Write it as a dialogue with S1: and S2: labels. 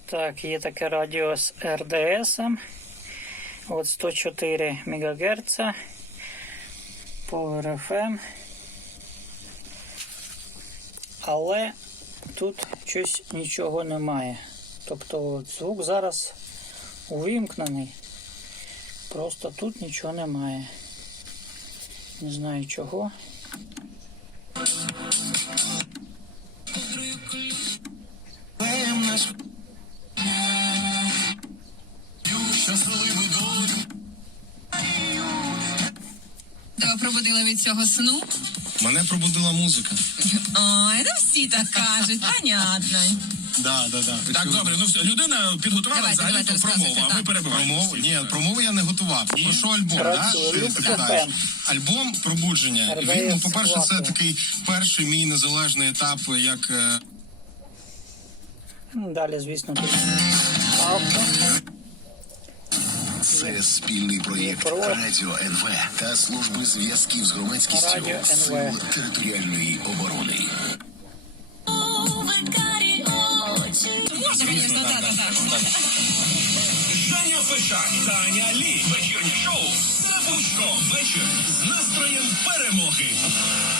S1: Так, є таке радіо з РДС. От 104 МГц. Power FM. Але тут щось нічого немає. Тобто звук зараз увімкнений. Просто тут нічого немає. Не знаю чого.
S2: Тебе пробудила від цього сну?
S3: Мене пробудила музика.
S2: Ой, ну всі так кажуть, понятно.
S3: Да.
S4: Так, добре, ну все, людина підготувала
S2: Давайте,
S4: взагалі-то промову,
S2: розказуйте,
S4: а ви
S2: так.
S4: перебиваєте.
S3: Ні, промову я не готував. Про що альбом, да? Що ти питаєш? Альбом «Пробудження». Він, ну, по-перше, це такий перший мій незалежний етап, як...
S1: Далі, звісно, тут авто.
S5: Це спільний проєкт Радіо НВ та служби зв'язків з громадськістю
S1: Радіо НВ.
S5: Сил територіальної оборони.
S2: Можна, звісно, так.
S4: Женя Фишак та Аня Лі. Вечірнє шоу «Сапучко. Вечір» з настроєм перемоги.